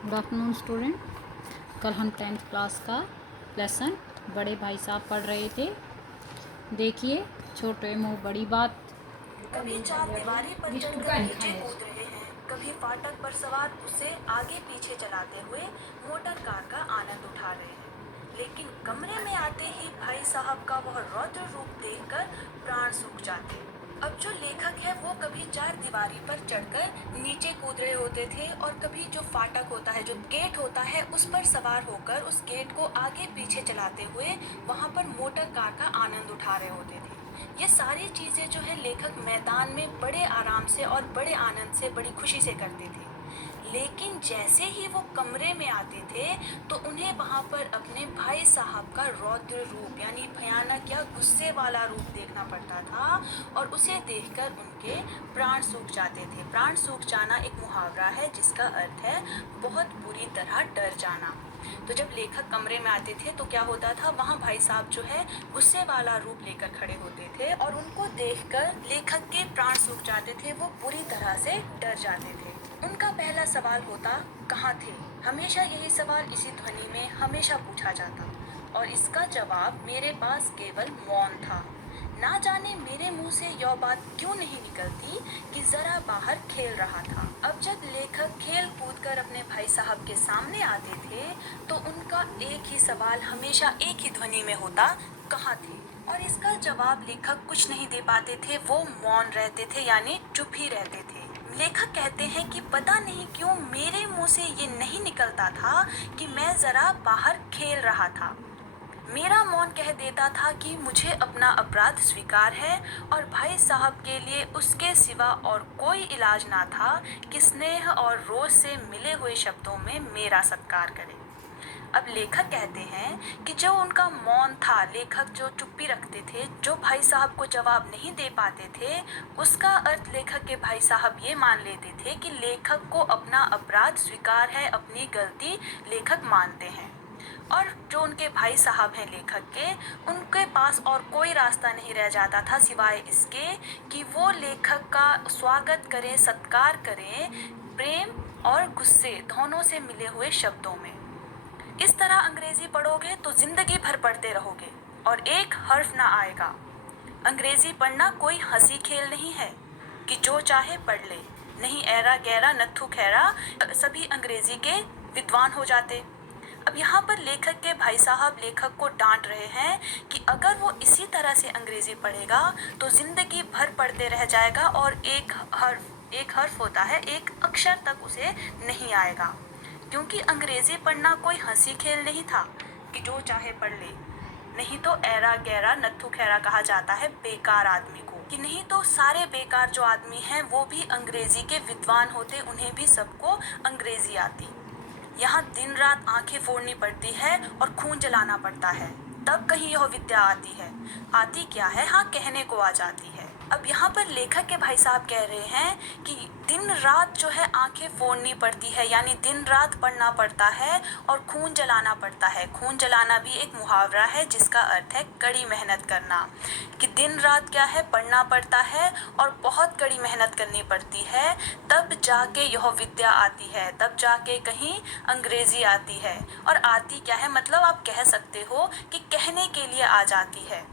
Good afternoon student. कल हम 10th class का लेसन बड़े भाई साहब पढ़ रहे थे। देखिए, छोटे मुंह बड़ी बात। कभी चार दीवारी पर चढ़कर नीचे कूद रहे हैं, कभी फाटक पर सवार उसे आगे पीछे चलाते हुए मोटर कार का आनंद उठा रहे हैं। लेकिन कमरे में आते ही भाई साहब का वह रौद्र रूप देखकर प्राण सूख जाते। अब जो लेखक है वो कभी चार दीवारी पर चढ़कर नीचे कूद रहे होते थे और कभी जो फाटक होता है, जो गेट होता है, उस पर सवार होकर उस गेट को आगे पीछे चलाते हुए वहां पर मोटर कार का आनंद उठा रहे होते थे। ये सारी चीजें जो है लेखक मैदान में बड़े आराम से और बड़े आनंद से, बड़ी खुशी से करते थे। लेकिन जैसे ही वो कमरे में आते थे तो उन्हें वहां पर अपने भाई साहब का रौद्र रूप यानी भयानक या गुस्से वाला रूप देखना पड़ता था और उसे देखकर उनके प्राण सूख जाते थे। प्राण सूख जाना एक मुहावरा है जिसका अर्थ है बहुत बुरी तरह डर जाना। तो जब लेखक कमरे में आते थे तो क्या होता था, वहाँ भाई साहब जो है गुस्से वाला रूप लेकर खड़े होते थे और उनको देखकर लेखक के प्राण सूख जाते थे, वो बुरी तरह से डर जाते थे। उनका पहला सवाल होता, कहाँ थे? हमेशा यही सवाल इसी ध्वनि में हमेशा पूछा जाता और इसका जवाब मेरे पास केवल मौन था। ना जाने मेरे मुंह से यह बात क्यों नहीं निकलती कि जरा बाहर खेल रहा था। अब जब लेखक खेल कूद कर अपने भाई साहब के सामने आते थे तो उनका एक ही सवाल हमेशा एक ही ध्वनि में होता, कहाँ थे? और इसका जवाब लेखक कुछ नहीं दे पाते थे, वो मौन रहते थे यानी चुप ही रहते थे। लेखक कहते हैं कि पता नहीं क्यों मेरे मुंह से ये नहीं निकलता था कि मैं जरा बाहर खेल रहा था। मेरा मौन कह देता था कि मुझे अपना अपराध स्वीकार है और भाई साहब के लिए उसके सिवा और कोई इलाज ना था कि स्नेह और रोज से मिले हुए शब्दों में मेरा सत्कार करे। अब लेखक कहते हैं कि जो उनका मौन था, लेखक जो चुप्पी रखते थे, जो भाई साहब को जवाब नहीं दे पाते थे, उसका अर्थ लेखक के भाई साहब ये मान लेते थे कि लेखक को अपना अपराध स्वीकार है, अपनी गलती लेखक मानते हैं। और जो उनके भाई साहब हैं लेखक के, उनके पास और कोई रास्ता नहीं रह जाता था सिवाय इसके कि वो लेखक का स्वागत करें, सत्कार करें, प्रेम और गुस्से दोनों से मिले हुए शब्दों में। इस तरह अंग्रेजी पढ़ोगे तो जिंदगी भर पढ़ते रहोगे और एक हर्फ ना आएगा। अंग्रेजी पढ़ना कोई हंसी खेल नहीं है कि जो चाहे पढ़ ले, नहीं ऐरा गैरा नत्थु खैरा, सभी अंग्रेजी के विद्वान हो जाते। अब यहाँ पर लेखक के भाई साहब लेखक को डांट रहे हैं कि अगर वो इसी तरह से अंग्रेजी पढ़ेगा तो जिंदगी भर पढ़ते रह जाएगा और एक हर्फ होता है, एक अक्षर तक उसे नहीं आएगा। क्योंकि अंग्रेजी पढ़ना कोई हंसी खेल नहीं था कि जो चाहे पढ़ ले, नहीं तो ऐरा गैरा नत्थु खैरा कहा जाता है बेकार आदमी को, कि नहीं तो सारे बेकार जो आदमी हैं वो भी अंग्रेजी के विद्वान होते, उन्हें भी सबको अंग्रेजी आती। यहाँ दिन रात आंखें फोड़नी पड़ती है और खून जलाना पड़ता है, तब कहीं यह विद्या आती है। आती क्या है, हाँ कहने को आ जाती है। अब यहाँ पर लेखक के भाई साहब कह रहे हैं कि दिन रात जो है आंखें फोड़नी पड़ती है, यानी दिन रात पढ़ना पड़ता है और खून जलाना पड़ता है। खून जलाना भी एक मुहावरा है जिसका अर्थ है कड़ी मेहनत करना, कि दिन रात क्या है पढ़ना पड़ता है और बहुत कड़ी मेहनत करनी पड़ती है, तब जाके यह विद्या आती है, तब जाके कहीं अंग्रेजी आती है। और आती क्या है, मतलब आप कह सकते हो कि कहने के लिए आ जाती है।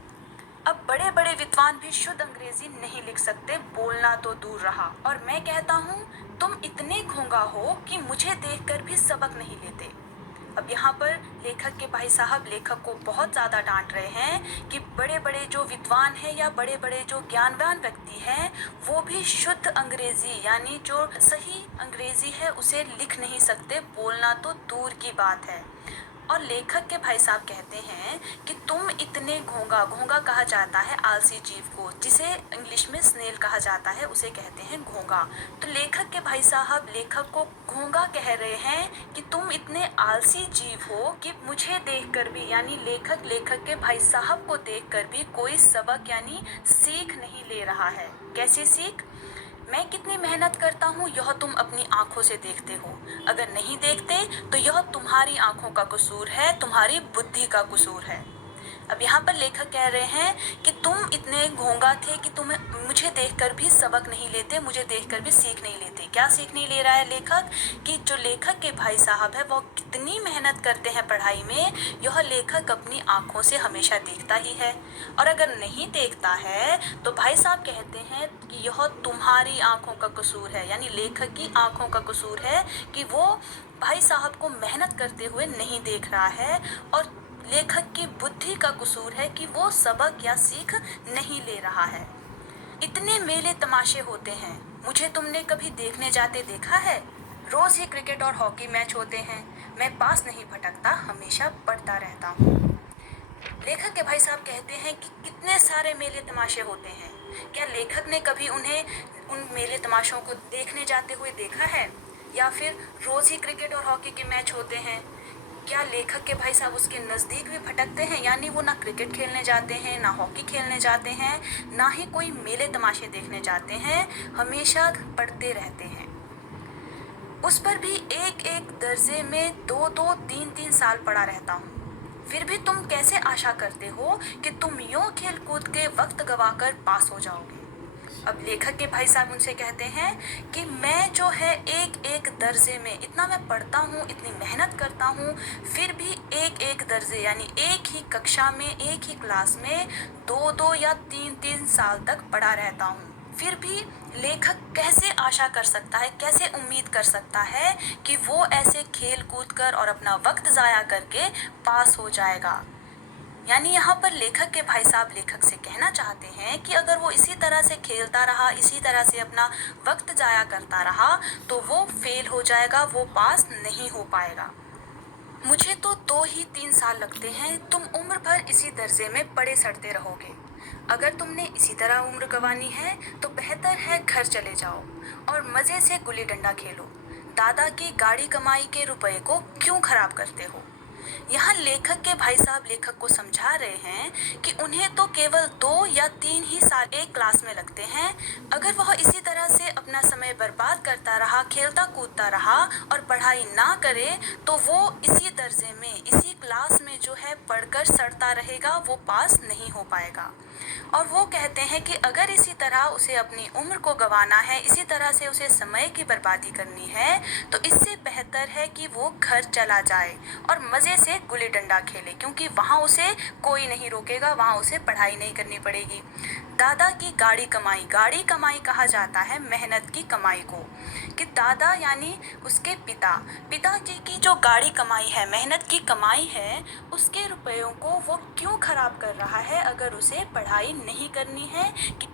अब बड़े बड़े विद्वान भी शुद्ध अंग्रेजी नहीं लिख सकते, बोलना तो दूर रहा। और मैं कहता हूँ तुम इतने घोंगा हो कि मुझे देखकर भी सबक नहीं लेते। अब यहाँ पर लेखक के भाई साहब लेखक को बहुत ज़्यादा डांट रहे हैं कि बड़े बड़े जो विद्वान हैं या बड़े बड़े जो ज्ञानवान व्यक्ति हैं वो भी शुद्ध अंग्रेजी यानी जो सही अंग्रेजी है उसे लिख नहीं सकते, बोलना तो दूर की बात है। और लेखक के भाई साहब कहते हैं कि तुम इतने घोंगा, घोंगा कहा जाता है आलसी जीव को, जिसे इंग्लिश में स्नेल कहा जाता है, उसे कहते हैं घोंगा। तो लेखक के भाई साहब लेखक को घोंगा कह रहे हैं कि तुम इतने आलसी जीव हो कि मुझे देखकर भी, यानी लेखक के भाई साहब को देखकर भी कोई सबक यानी सीख नहीं ले रहा है। कैसी सीख? मैं कितनी मेहनत करता हूँ यह तुम अपनी आंखों से देखते हो, अगर नहीं देखते तो यह तुम्हारी आंखों का कसूर है, तुम्हारी बुद्धि का कसूर है। अब यहाँ पर लेखक कह रहे हैं कि तुम इतने घोंगा थे कि तुम्हें मुझे देखकर भी सबक नहीं लेते, मुझे देखकर भी सीख नहीं लेते। क्या सीख नहीं ले रहा है लेखक, कि जो लेखक के भाई साहब है वो कितनी मेहनत करते हैं पढ़ाई में, यह लेखक अपनी आंखों से हमेशा देखता ही है। और अगर नहीं देखता है तो भाई साहब कहते हैं कि यह तुम्हारी आंखों का कसूर है, यानी लेखक की आंखों का कसूर है कि वो भाई साहब को मेहनत करते हुए नहीं देख रहा है, और लेखक की बुद्धि का कसूर है कि वो सबक या सीख नहीं ले रहा है। इतने मेले तमाशे होते हैं, मुझे तुमने कभी देखने जाते देखा है? रोज ही क्रिकेट और हॉकी मैच होते हैं, मैं पास नहीं भटकता, हमेशा पढ़ता रहता हूँ। लेखक के भाई साहब कहते हैं कि कितने सारे मेले तमाशे होते हैं, क्या लेखक ने कभी उन्हें उन मेले तमाशों को देखने जाते हुए देखा है? या फिर रोज ही क्रिकेट और हॉकी के मैच होते हैं, क्या लेखक के भाई साहब उसके नज़दीक भी भटकते हैं? यानी वो ना क्रिकेट खेलने जाते हैं, ना हॉकी खेलने जाते हैं, ना ही कोई मेले तमाशे देखने जाते हैं, हमेशा पढ़ते रहते हैं। उस पर भी एक एक दर्जे में 2-2, 3-3 साल पढ़ा रहता हूँ। फिर भी तुम कैसे आशा करते हो कि तुम यूं खेल कूद के वक्त गवाकर पास हो जाओगे? अब लेखक के भाई साहब उनसे कहते हैं कि मैं जो है एक एक दर्जे में, इतना मैं पढ़ता हूँ, इतनी मेहनत करता हूँ, फिर भी एक एक दर्जे यानी एक ही कक्षा में, एक ही क्लास में 2-2 या 3-3 साल तक पढ़ा रहता हूँ। फिर भी लेखक कैसे आशा कर सकता है, कैसे उम्मीद कर सकता है कि वो ऐसे खेल कूद कर और अपना वक्त ज़ाया करके पास हो जाएगा? यानी यहाँ पर लेखक के भाई साहब लेखक से कहना चाहते हैं कि अगर वो इसी तरह से खेलता रहा, इसी तरह से अपना वक्त जाया करता रहा, तो वो फेल हो जाएगा, वो पास नहीं हो पाएगा। मुझे तो 2 ही 3 साल लगते हैं, तुम उम्र भर इसी दर्जे में पड़े सड़ते रहोगे। अगर तुमने इसी तरह उम्र गंवानी है तो बेहतर है घर चले जाओ और मज़े से गुल्ली डंडा खेलो। दादा की गाड़ी कमाई के रुपए को क्यों खराब करते हो? यहाँ लेखक के भाई साहब लेखक को समझा रहे हैं कि उन्हें तो केवल 2 या 3 ही साल एक क्लास में लगते हैं। अगर वह इसी तरह से अपना समय बर्बाद करता रहा, खेलता कूदता रहा और पढ़ाई ना करे, तो वो इसी दर्जे में, इसी क्लास में जो है पढ़कर सड़ता रहेगा, वो पास नहीं हो पाएगा। और वो कहते हैं कि अगर इसी तरह उसे अपनी उम्र को गंवाना है, इसी तरह से उसे समय की बर्बादी करनी है, तो इससे बेहतर है कि वो घर चला जाए और मज़े से गुल्ली डंडा खेले, क्योंकि वहाँ उसे कोई नहीं रोकेगा, वहाँ उसे पढ़ाई नहीं करनी पड़ेगी। दादा की गाड़ी कमाई कहा जाता है मेहनत की कमाई को, कि दादा यानी उसके पिताजी की जो गाड़ी कमाई है, मेहनत की कमाई है, उसके रुपयों को वो क्यों खराब कर रहा है अगर उसे पढ़ाई नहीं करनी है, कि